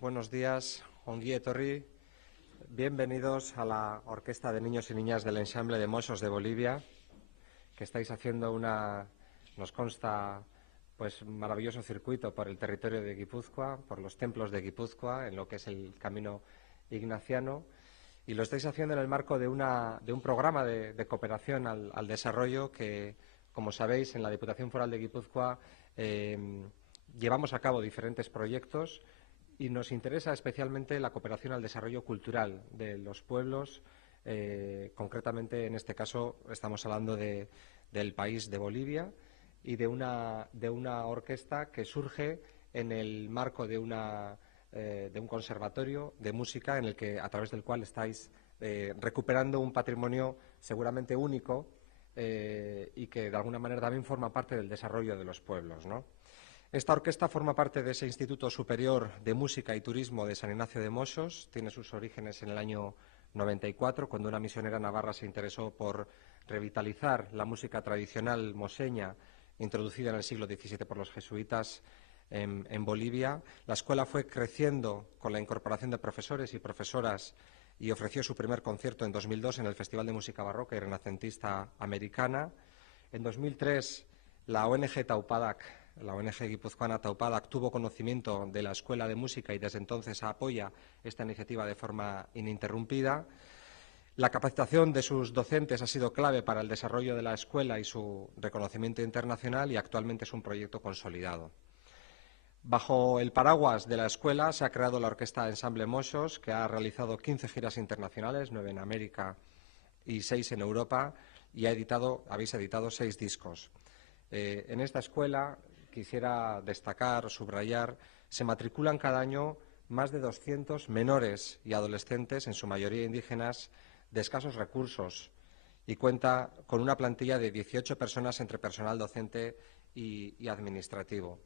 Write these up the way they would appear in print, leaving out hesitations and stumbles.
Buenos días, ongi etorri. Bienvenidos a la Orquesta de Niños y Niñas del Ensamble de Mossos de Bolivia, que estáis haciendo nos consta, pues un maravilloso circuito por el territorio de Guipúzcoa, por los templos de Guipúzcoa, en lo que es el camino ignaciano, y lo estáis haciendo en el marco de un programa de cooperación al desarrollo que, como sabéis, en la Diputación Foral de Guipúzcoa llevamos a cabo diferentes proyectos y nos interesa especialmente la cooperación al desarrollo cultural de los pueblos. Concretamente, en este caso, estamos hablando del país de Bolivia y de una orquesta que surge en el marco de un conservatorio de música a través del cual estáis recuperando un patrimonio seguramente único y que de alguna manera también forma parte del desarrollo de los pueblos, ¿no? Esta orquesta forma parte de ese Instituto Superior de Música y Turismo de San Ignacio de Mossos. Tiene sus orígenes en el año 94, cuando una misionera navarra se interesó por revitalizar la música tradicional moseña introducida en el siglo XVII por los jesuitas en Bolivia. La escuela fue creciendo con la incorporación de profesores y profesoras y ofreció su primer concierto en 2002 en el Festival de Música Barroca y Renacentista Americana. En 2003, la ONG Taupadak, la ONG guipuzcoana Taupadak, tuvo conocimiento de la Escuela de Música y desde entonces apoya esta iniciativa de forma ininterrumpida. La capacitación de sus docentes ha sido clave para el desarrollo de la escuela y su reconocimiento internacional y actualmente es un proyecto consolidado. Bajo el paraguas de la escuela se ha creado la Orquesta Ensamble Mossos, que ha realizado 15 giras internacionales, 9 en América y 6 en Europa, y habéis editado 6 discos. En esta escuela quisiera destacar, subrayar, se matriculan cada año más de 200 menores y adolescentes, en su mayoría indígenas, de escasos recursos, y cuenta con una plantilla de 18 personas entre personal docente y administrativo.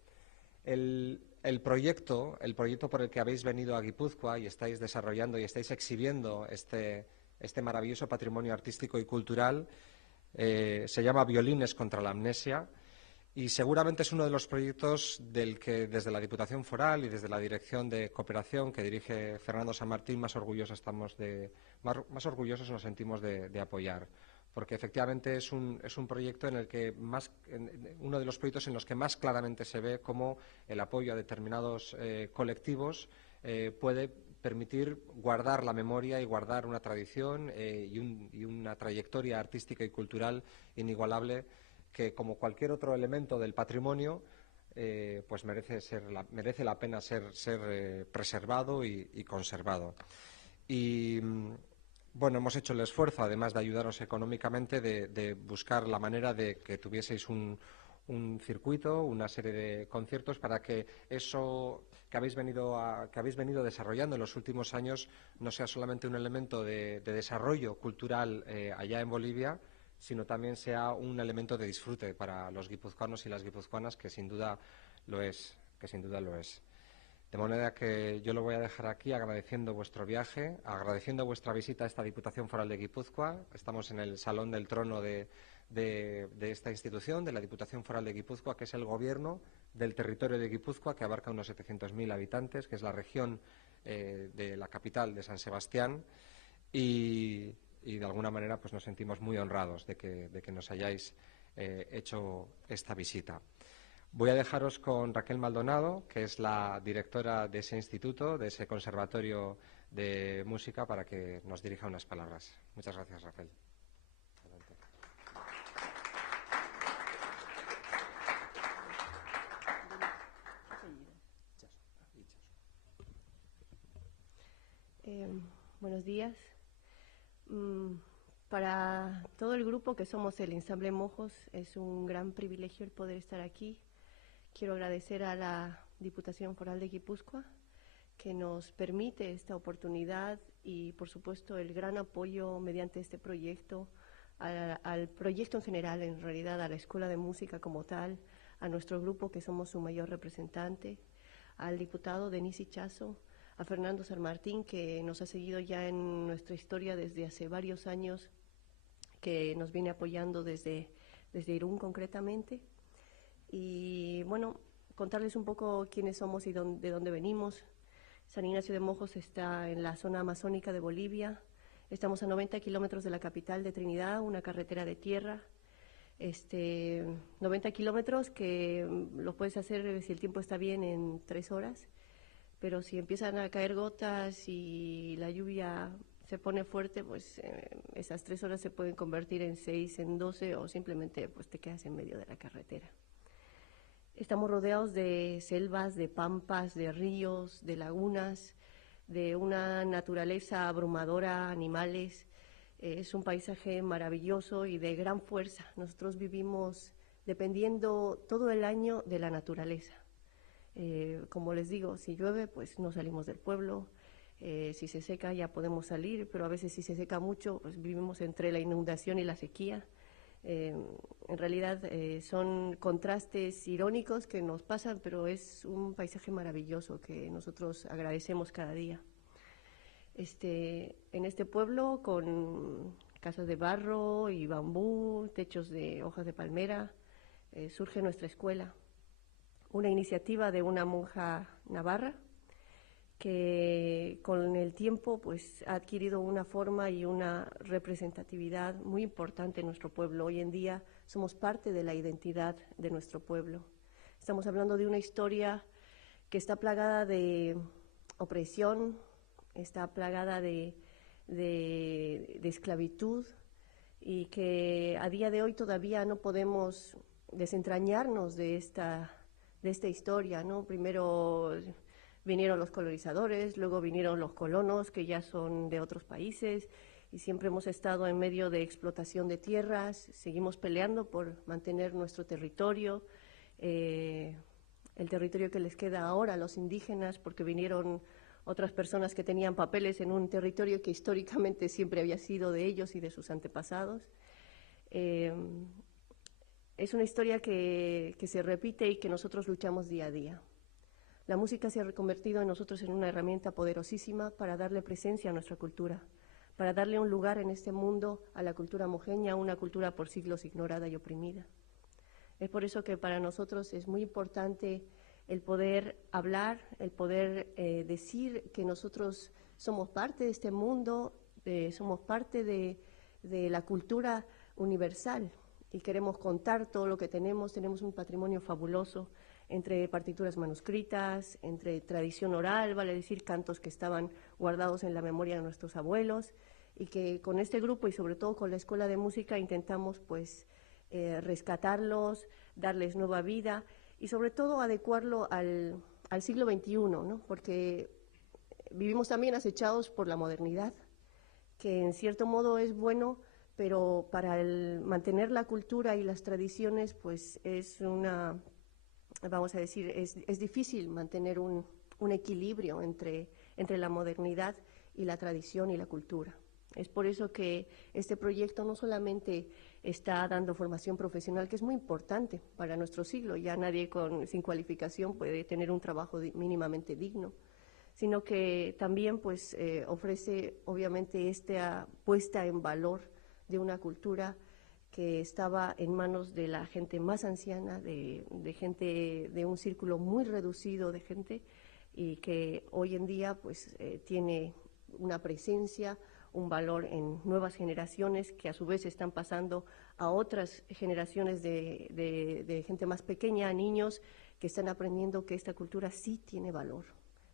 El proyecto por el que habéis venido a Guipúzcoa y estáis desarrollando y estáis exhibiendo este maravilloso patrimonio artístico y cultural se llama Violines contra la Amnesia y seguramente es uno de los proyectos del que desde la Diputación Foral y desde la Dirección de Cooperación que dirige Fernando San Martín más orgullosos nos sentimos de apoyar. Porque efectivamente es un proyecto en el que uno de los proyectos en los que más claramente se ve cómo el apoyo a determinados colectivos puede permitir guardar la memoria y guardar una tradición y una trayectoria artística y cultural inigualable que, como cualquier otro elemento del patrimonio, pues merece la pena ser preservado y conservado. Y bueno, hemos hecho el esfuerzo, además de ayudaros económicamente, de buscar la manera de que tuvieseis un circuito, una serie de conciertos para que eso que habéis venido desarrollando en los últimos años no sea solamente un elemento de desarrollo cultural allá en Bolivia, sino también sea un elemento de disfrute para los guipuzcoanos y las guipuzcoanas, que sin duda lo es. De manera que yo lo voy a dejar aquí agradeciendo vuestro viaje, agradeciendo vuestra visita a esta Diputación Foral de Guipúzcoa. Estamos en el Salón del Trono de esta institución, de la Diputación Foral de Guipúzcoa, que es el gobierno del territorio de Guipúzcoa, que abarca unos 700.000 habitantes, que es la región de la capital de San Sebastián. Y de alguna manera pues nos sentimos muy honrados de que nos hayáis hecho esta visita. Voy a dejaros con Raquel Maldonado, que es la directora de ese instituto, de ese conservatorio de música, para que nos dirija unas palabras. Muchas gracias, Raquel. Adelante. Buenos días. Para todo el grupo que somos el Ensamble Mojos, es un gran privilegio el poder estar aquí. Quiero agradecer a la Diputación Foral de Guipúzcoa que nos permite esta oportunidad y, por supuesto, el gran apoyo mediante este proyecto, al proyecto en general, en realidad, a la Escuela de Música como tal, a nuestro grupo que somos su mayor representante, al diputado Denis Ichazo, a Fernando San Martín, que nos ha seguido ya en nuestra historia desde hace varios años, que nos viene apoyando desde Irún concretamente. Y bueno, contarles un poco quiénes somos y de dónde venimos. San Ignacio de Mojos está en la zona amazónica de Bolivia. Estamos a 90 kilómetros de la capital de Trinidad, una carretera de tierra. 90 kilómetros que lo puedes hacer, si el tiempo está bien, en 3 horas. Pero si empiezan a caer gotas y la lluvia se pone fuerte, pues esas 3 horas se pueden convertir en 6, en 12, o simplemente pues te quedas en medio de la carretera. Estamos rodeados de selvas, de pampas, de ríos, de lagunas, de una naturaleza abrumadora, animales. Es un paisaje maravilloso y de gran fuerza. Nosotros vivimos dependiendo todo el año de la naturaleza. Como les digo, si llueve, pues no salimos del pueblo. Si se seca ya podemos salir, pero a veces si se seca mucho, pues vivimos entre la inundación y la sequía. En realidad son contrastes irónicos que nos pasan, pero es un paisaje maravilloso que nosotros agradecemos cada día. En este pueblo, con casas de barro y bambú, techos de hojas de palmera, surge nuestra escuela, una iniciativa de una monja navarra que con el tiempo pues ha adquirido una forma y una representatividad muy importante en nuestro pueblo. Hoy en día somos parte de la identidad de nuestro pueblo. Estamos hablando de una historia que está plagada de opresión, está plagada de esclavitud, y que a día de hoy todavía no podemos desentrañarnos de esta historia, ¿no? Primero vinieron los colonizadores, luego vinieron los colonos, que ya son de otros países, y siempre hemos estado en medio de explotación de tierras. Seguimos peleando por mantener nuestro territorio, el territorio que les queda ahora a los indígenas, porque vinieron otras personas que tenían papeles en un territorio que históricamente siempre había sido de ellos y de sus antepasados. Es una historia que se repite y que nosotros luchamos día a día. La música se ha reconvertido en nosotros en una herramienta poderosísima para darle presencia a nuestra cultura, para darle un lugar en este mundo a la cultura mojeña, una cultura por siglos ignorada y oprimida. Es por eso que para nosotros es muy importante el poder hablar, el poder decir que nosotros somos parte de este mundo, somos parte de la cultura universal, y queremos contar todo lo que tenemos. Tenemos un patrimonio fabuloso entre partituras manuscritas, entre tradición oral, vale decir, cantos que estaban guardados en la memoria de nuestros abuelos, y que con este grupo y sobre todo con la Escuela de Música intentamos pues rescatarlos, darles nueva vida y sobre todo adecuarlo al siglo XXI, ¿no? Porque vivimos también acechados por la modernidad, que en cierto modo es bueno, pero para mantener la cultura y las tradiciones pues es vamos a decir, es difícil mantener un equilibrio entre la modernidad y la tradición y la cultura. Es por eso que este proyecto no solamente está dando formación profesional, que es muy importante para nuestro siglo, ya nadie sin cualificación puede tener un trabajo mínimamente digno, sino que también pues ofrece obviamente esta puesta en valor de una cultura que estaba en manos de la gente más anciana, de gente de un círculo muy reducido de gente, y que hoy en día pues tiene una presencia, un valor en nuevas generaciones que a su vez están pasando a otras generaciones de gente más pequeña, niños que están aprendiendo que esta cultura sí tiene valor,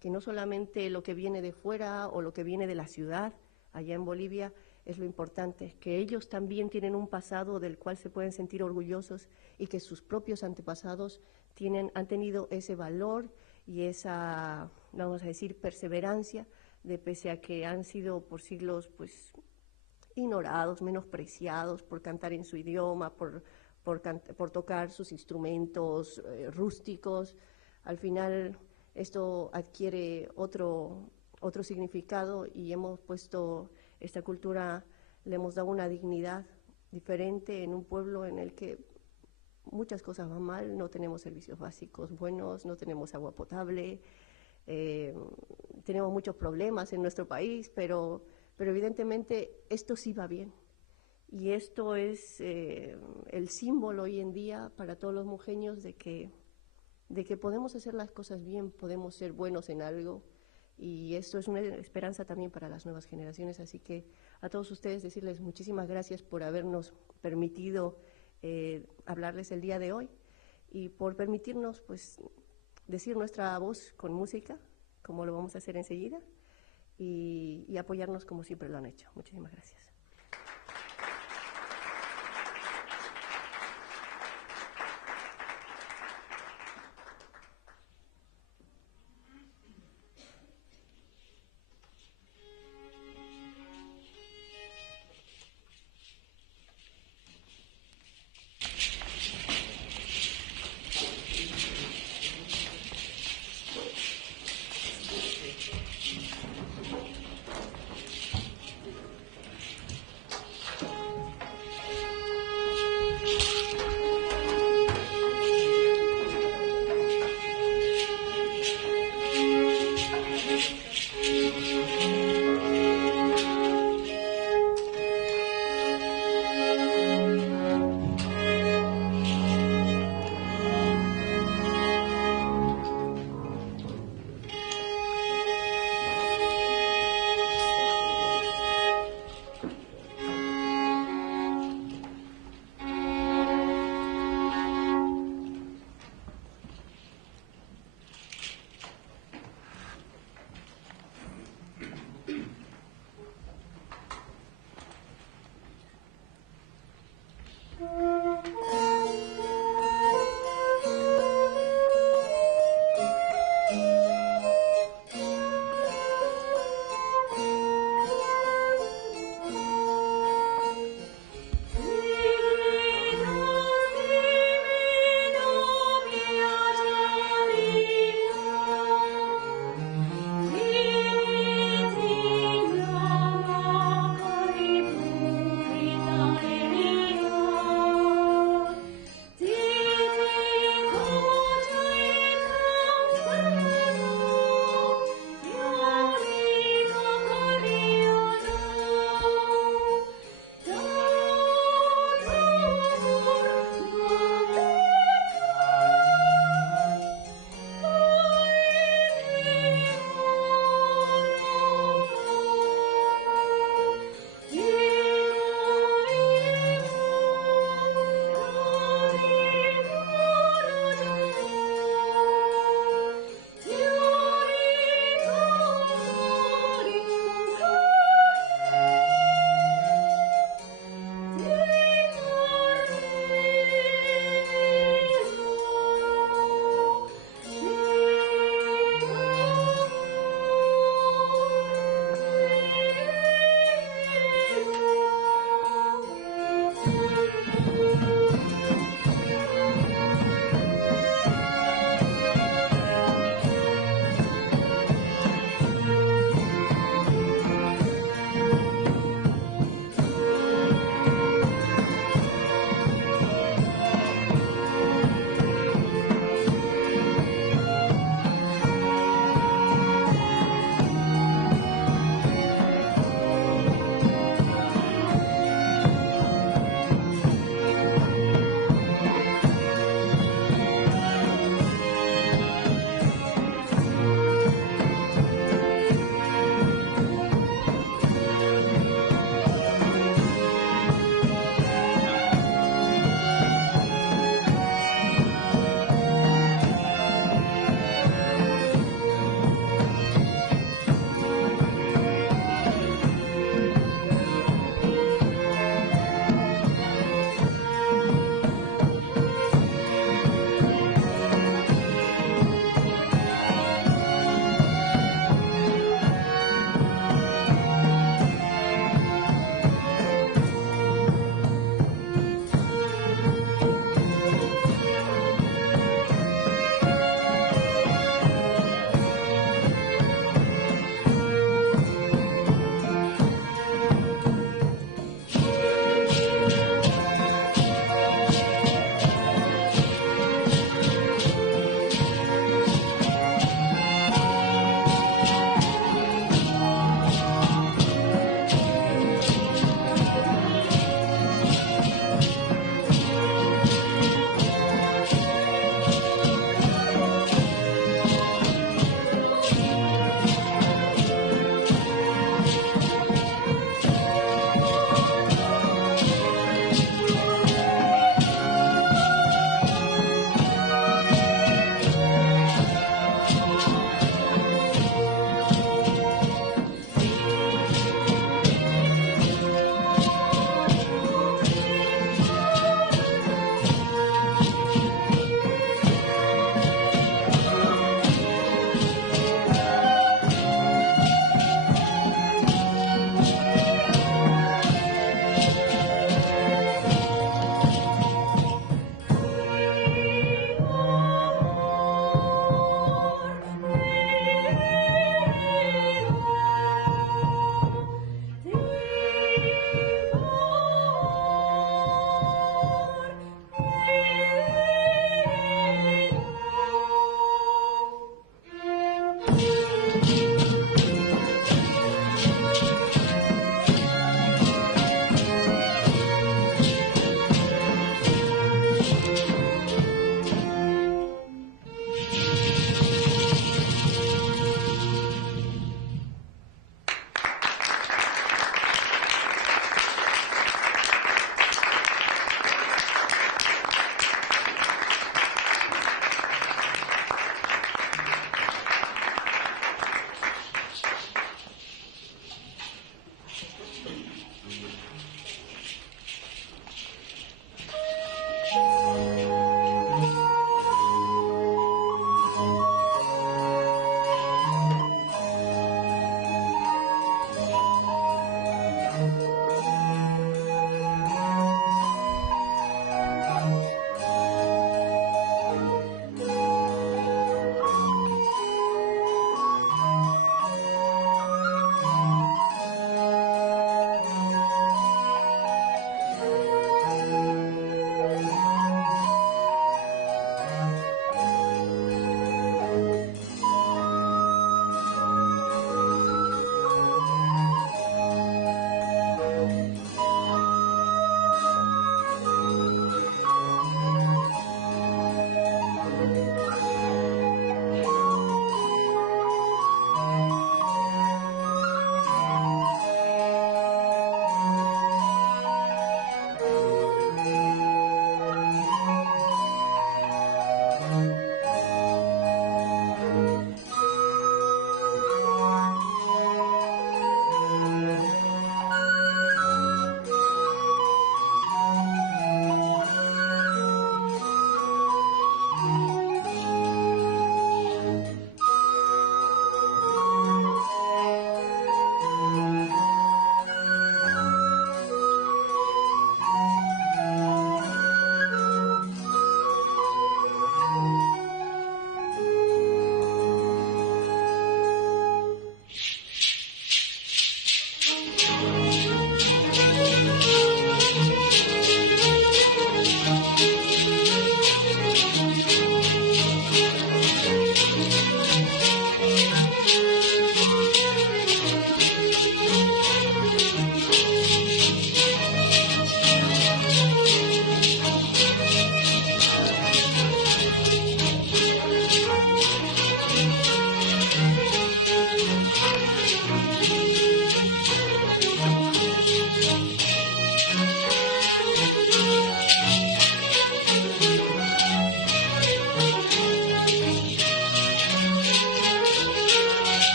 que no solamente lo que viene de fuera o lo que viene de la ciudad allá en Bolivia es lo importante, que ellos también tienen un pasado del cual se pueden sentir orgullosos y que sus propios antepasados han tenido ese valor y esa, vamos a decir, perseverancia, de pese a que han sido por siglos pues ignorados, menospreciados por cantar en su idioma, por tocar sus instrumentos rústicos. Al final esto adquiere otro significado y hemos puesto esta cultura, le hemos dado una dignidad diferente en un pueblo en el que muchas cosas van mal, no tenemos servicios básicos buenos, no tenemos agua potable, tenemos muchos problemas en nuestro país, pero evidentemente esto sí va bien. Y esto es el símbolo hoy en día para todos los mojeños de que podemos hacer las cosas bien, podemos ser buenos en algo, y esto es una esperanza también para las nuevas generaciones, así que a todos ustedes decirles muchísimas gracias por habernos permitido hablarles el día de hoy y por permitirnos pues decir nuestra voz con música, como lo vamos a hacer enseguida, y apoyarnos como siempre lo han hecho. Muchísimas gracias.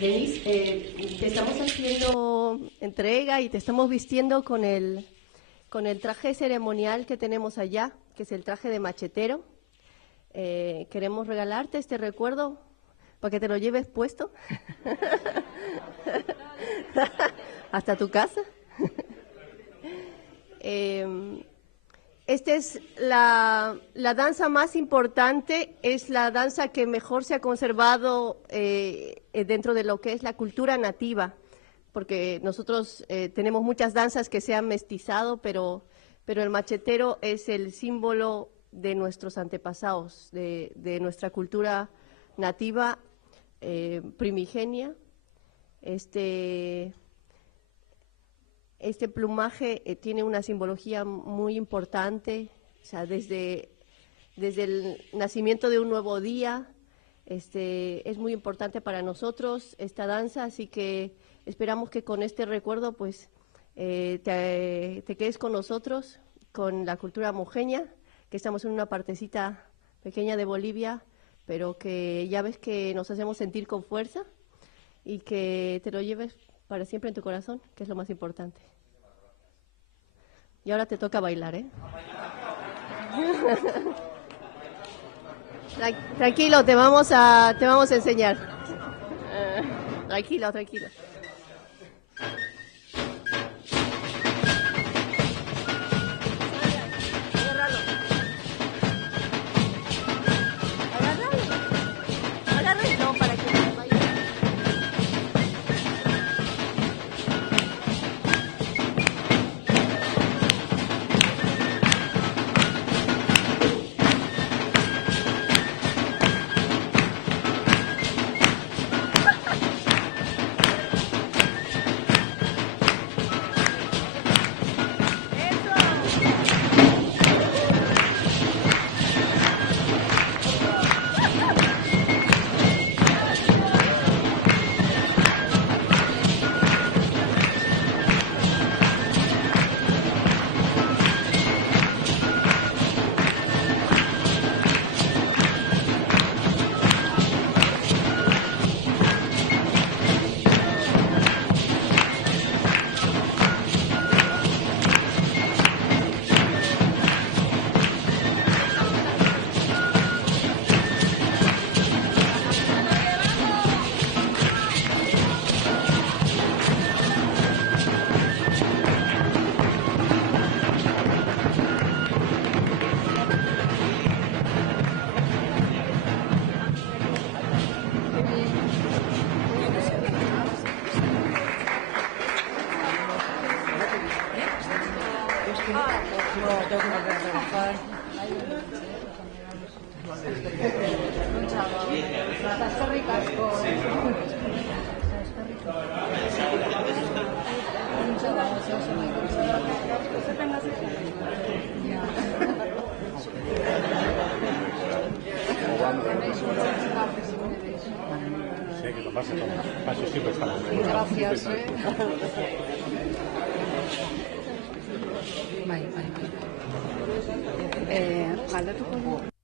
Denise, te estamos haciendo entrega y te estamos vistiendo con el traje ceremonial que tenemos allá, que es el traje de machetero. Queremos regalarte este recuerdo para que te lo lleves puesto hasta tu casa. Esta es la danza más importante, es la danza que mejor se ha conservado dentro de lo que es la cultura nativa, porque nosotros tenemos muchas danzas que se han mestizado, pero el machetero es el símbolo de nuestros antepasados, de nuestra cultura nativa primigenia. Este plumaje tiene una simbología muy importante, o sea, desde el nacimiento de un nuevo día, es muy importante para nosotros esta danza, así que esperamos que con este recuerdo pues te quedes con nosotros, con la cultura mojeña, que estamos en una partecita pequeña de Bolivia, pero que ya ves que nos hacemos sentir con fuerza y que te lo lleves para siempre en tu corazón, que es lo más importante. Y ahora te toca bailar, ¿eh? Tranquilo, te vamos a enseñar. Tranquilo, tranquilo. Sí, que lo pase, paso siempre está. Gracias. Bai, bai. Galdetuko du.